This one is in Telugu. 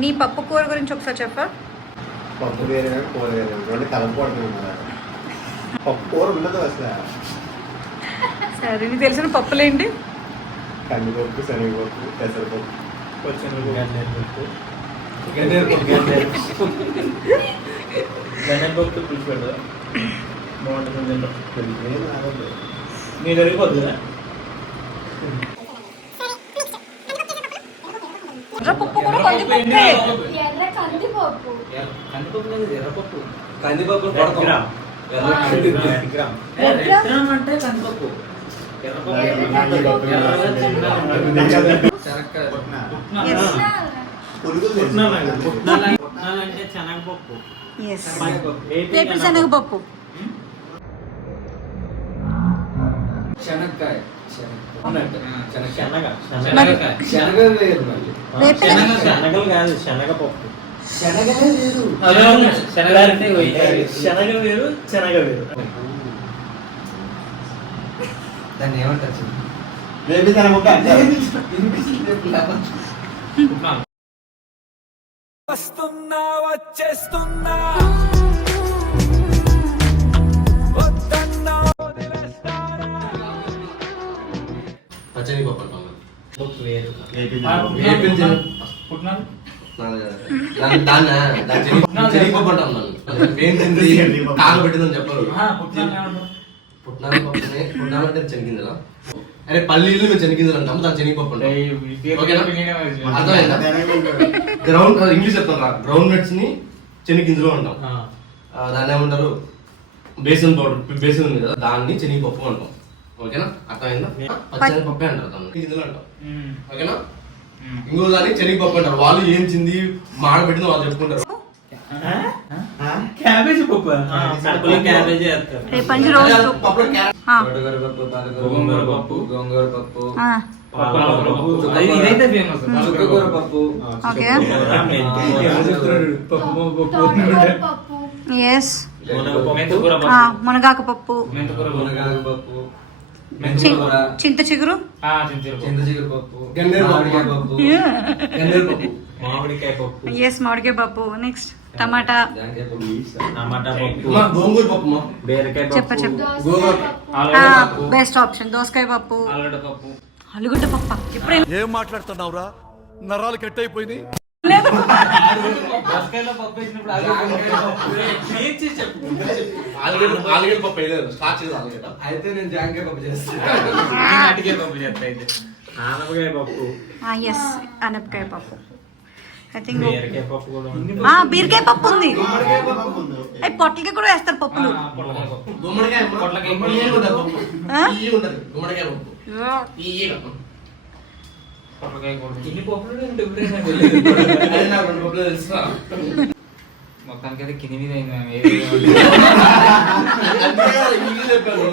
నీ పప్పు కూర గురించి ఒకసారి చెప్పా. పప్పు వేరే కానీ కూర వేరే రెండు కలపకూడదు పప్పు కూర ఉండదు అసలు. సరే నీకు తెలిసిన పప్పులేంటి కందిపప్పు శనగపప్పు పెసరపప్పు. గన్నేరు గన్నేరు పులుసు పెడదా బాగుంటుంది తింటాం ఏం రావద్దు మీ దొరికిపోద్దు కదా ఎర్ర పప్పు కూడా కొంచెం పప్పే ఎర్ర కందిపప్పు. కందిపప్పు. లేదు. ఎర్రపప్పు కందిపప్పు అంటే కందిపప్పు ఎర్రపప్పు ఎర్రపప్పు. ఎర్రగా చిన్నగా శనక్కాయ. పుట్నాలు. Yes. పునుగులు పుట్నాలు తెలుసు. అండి. పుట్నాలు పుట్నాలు అంటే శనగపప్పు ఎస్ శనగపప్పు. ఏపీ పేపర్ శనగపప్పు శనక్కాయ. శనగ మళ్ళీ. శనగలు కాదు శనగపప్పు శనగలే లేదు అదే ఉంది. శనగ అంటే వెయ్యి. శనగ వేరు శనగ వేరు దాన్ని ఏమంటారు లేకపోతే. వస్తున్నా వచ్చేస్తున్నా దాన్ని శనగ- శనగపప్పు అంటాం మనం. వేయించింది కాగబెట్టిందని చెప్పరు పుట్నాలు పప్పుని పుట్నాలు అంటే అరే పల్లీలు మేము శనగింజలు అంటాము దాని? అర్థమైందా? గ్రౌండ్ ఇంగ్లీష్ చెప్తాను రా. గ్రౌండ్ నట్స్ని శనగింజలు అంటాం. దాన్ని ఏమంటారు? బేసన్ పౌడర్ బేసన్ ఉంది కదా దాన్ని శనగపప్పు అంటాం. ఓకేనా? అర్థమైందా? పచ్చని పప్పే అంటారు దాన్ని. అంటాం. ఓకేనా? ఇంకో దాన్ని అంటారు. వాళ్ళు ఏం చింది మాడబెట్టింది వాళ్ళు చెప్పుకుంటారు. క్యాబేజీ పప్పు. క్యాబేజీ గోంగూర పప్పు. గోంగూర పప్పు. ఇదైతే. చుక్కకూర పప్పు. ఎస్ మునగాకు పప్పు. మునగాకు పప్పు. చింత చిగురు? చింత చిగురు పప్పు. గన్నేరు పప్పు. మామిడికాయ పప్పు. గన్నేరు పప్పు. మామిడికాయ పప్పు. ఎస్ మామిడికాయ పప్పు. నెక్స్ట్ టమాటా. టమాటా పప్పు. మా గోంగూర పప్పు మా. బీరకాయ చెప్ప బెస్ట్ ఆప్షన్ దోసకాయ పప్పు. ఆలుగడ్డ పప్పు. ఆలుగడ్డ పప్పు. ఇప్పుడు ఏం మాట్లాడుతున్నావురా? నరాలు కట్ అయిపోయింది ఆలుగడ్డ పప్పు. వేయలేదు స్టార్ట్ చేసి ఆలుగడ్డ. అయితే నేను జాంకాయ పప్పు చేస్తాను అటుకాయ పప్పు చేస్తా అయితే. ఆనపకాయ పప్పు. ఎస్ అనపకాయ పప్పు. ఐ థింక్ బీరకాయ పప్పు కూడా ఉంది. బీరకాయ పప్పు ఉంది. అవి పొట్లకి కూడా వేస్తారు పప్పులు. గుమ్మడికాయ. పొట్లకాయ. పప్పు. గుమ్మడికాయ పొట్లకాయ కూడా ఇన్ని పప్పులు నేను డిఫరెంట్ అదే నాకు రెండు పప్పులు తెలుసా మొత్తానికి అయితే కింది మీద అయింది మ్యామ్. ఏ అందుకే ఇంగ్లీష్ చెప్పాను